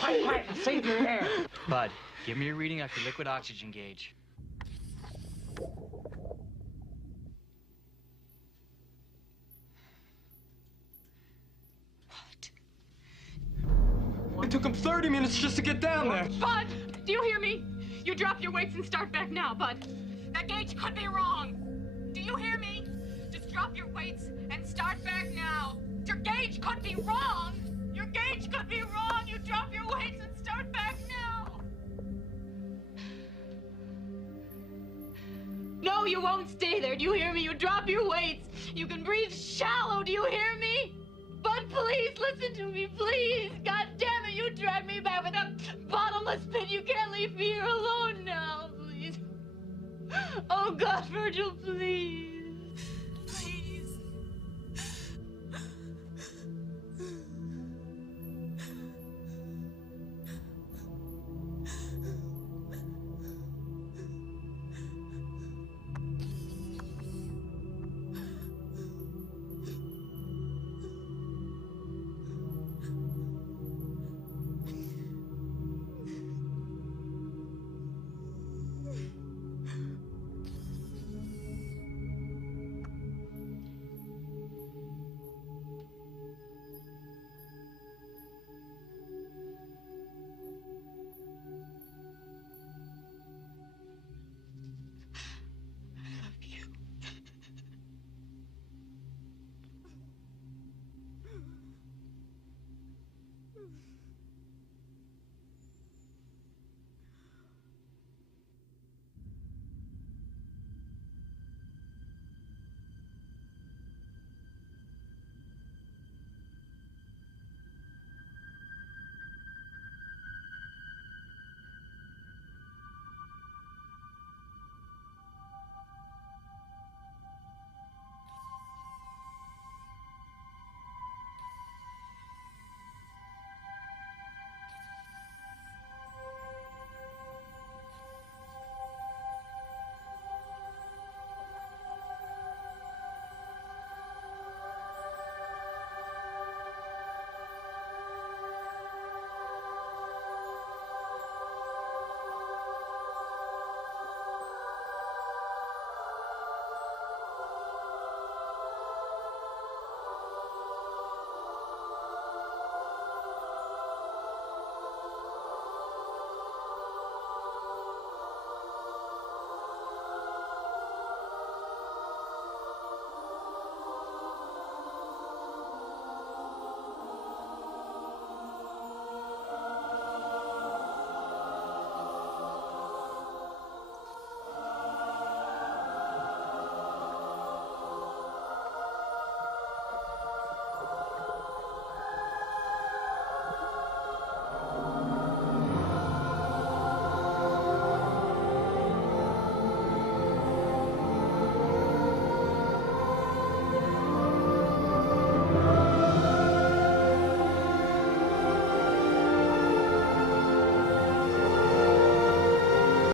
Quiet, save your hair. Bud, give me a reading off your liquid oxygen gauge. It took him 30 minutes just to get down there. Bud, do you hear me? You drop your weights and start back now, Bud. That gauge could be wrong. Do you hear me? Just drop your weights and start back now. Your gauge could be wrong. Your gauge could be wrong. You drop your weights and start back now. No, you won't stay there. Do you hear me? You drop your weights. You can breathe shallow. Do you hear me? Bud, please listen to me, please. God damn it, you drag me back with a bottomless pit. You can't leave me here alone now, please. Oh, God, Virgil, please.